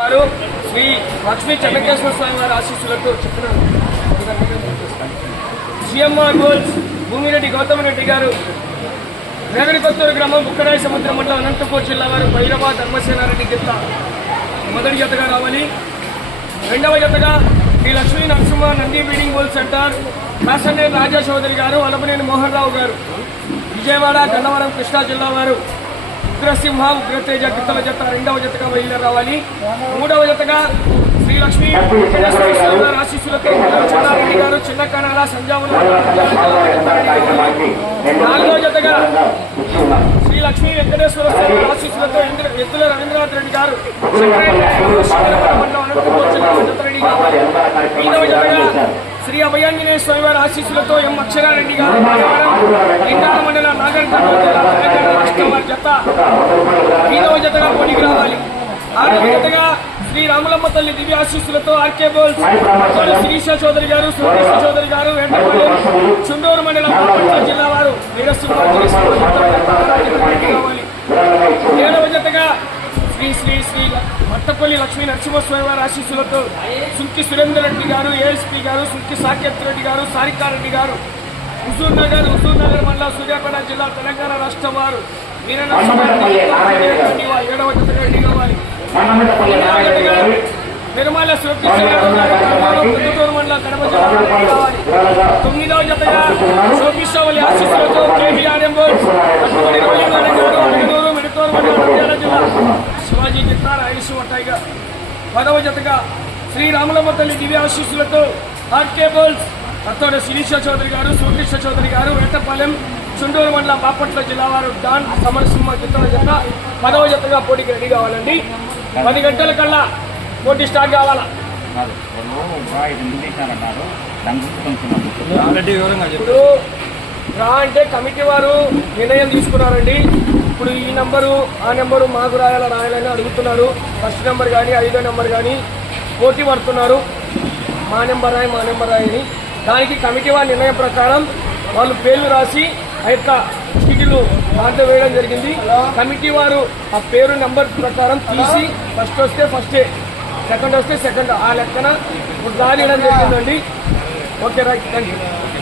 వారు శ్రీ లక్ష్మీ చెన్నకేశ్వర స్వామి వారి ఆశీస్సులతో చెప్పిన జిఎంఆర్ గోల్స్ భూమిరెడ్డి గౌతమ్ రెడ్డి గారు రేగడికొత్తూరు గ్రామం బుక్కరాయ సముద్రం మండలం అనంతపూర్ జిల్లా వారు భైరవ ధర్మసేనారెడ్డి గిత్త మొదటి జతగా రావాలి. రెండవ జతగా శ్రీ లక్ష్మీ నరసింహ నంది బీడింగ్ బోల్ సెంటర్ కాసనేని రాజా చౌదరి గారు, అలపనేని మోహన్ రావు గారు, విజయవాడ గన్నవరం కృష్ణా జిల్లా వారు ఉగ్రసింహ ఉగ్రతేజ గిత్తల జత రెండవ జతగా బయలుదేరి రావాలి. మూడవ జతగా శ్రీ లక్ష్మీ ఆశీస్సులతో చెన్నారెడ్డి గారు, చిన్న కణాల సంజావన. నాలుగవ జతగా శ్రీ లక్ష్మీ వెంకటేశ్వర స్వామి ఆశీస్సులతో ఎత్తుల రవీంద్రనాథ్ రెడ్డి గారు, మండలం అనంతపూర్ జిల్లా రెడ్డి గారు. ఐదవ జతగా శ్రీ అభయాంజనేయ స్వామి వారి ఆశీస్సులతో ఎం అక్షరారెడ్డి గారు, ఇండాల మండల నాగర్కర్నూలు జిల్లా తెలంగాణ రాష్ట్రం వారి జత ఐదవ జతగా పోటీకి రావాలి. ఆరవ జతగా శ్రీ రాములమ్మ తల్లి దివ్య ఆశీస్సులతో ఆర్కే బోల్స్ శిరీష చౌదరి గారు, సురేష్ చౌదరి గారు, వెంటపల్లి చుండూరు మండలం జిల్లా వారు రావాలి. ఏడవ జతగా శ్రీ శ్రీ శ్రీ మట్టపల్లి లక్ష్మీ నరసింహస్వామి వారి ఆశీస్సులతో సుంకి సురేందర్ రెడ్డి గారు, ఏఎస్పీ గారు, సుంకి సాకేత్ రెడ్డి గారు, సారికారెడ్డి గారు, హుజూర్ నగర్ మండలం సూర్యాపేట జిల్లా తెలంగాణ రాష్ట్రం వారు ఏడవ జతగా రెడీ కావాలి. నిర్మల పొద్దుటూరు మండలం కడప జిల్లా కావాలి. తొమ్మిదవ జతగా శోభిషావళి ఆశీస్సులతో కేబీఆర్ఎం బోర్డ్స్ మెడితూరు మండలం నంద్యాల జిల్లా శివాజీ గిత్తార్ ఐసు టైగర్. పదవ జతగా శ్రీ రాములమ్మ తల్లి దివ్య ఆశీస్సులతో ఆర్కే బోల్స్ అత్తోడ శిరీష చౌదరి గారు, సుకృష్ణ చౌదరి గారు, వేటపాలెం చుండూరు మండలం బాపట్ల జిల్లా వారు డాన్ సమరసింహ గిత్తల జత పదవ జతగా పోటీకి రెడీ కావాలండి. 10 గంటల కల్లా పోటీ స్టార్ట్ కావాలా. ఇప్పుడు రా అంటే కమిటీ వారు నిర్ణయం తీసుకున్నారండి. ఇప్పుడు ఈ నెంబరు ఆ నెంబరు మాకు రాయాలని అడుగుతున్నారు. ఫస్ట్ నెంబర్ కానీ 5వ నెంబర్ కానీ పోటీ పడుతున్నారు. మా నెంబర్ రాయని దానికి కమిటీ వారి నిర్ణయం ప్రకారం వాళ్ళు పేర్లు రాసి ఆ యొక్క చీటీలు దాంట్లో వేయడం జరిగింది. కమిటీ వారు ఆ పేరు నెంబర్ ప్రకారం తీసి ఫస్ట్ వస్తే ఫస్టే, సెకండ్ వస్తే సెకండ్, ఆ లెక్కన ఇప్పుడు డ్రా చేయడం జరిగిందండి. Okay right, thank you.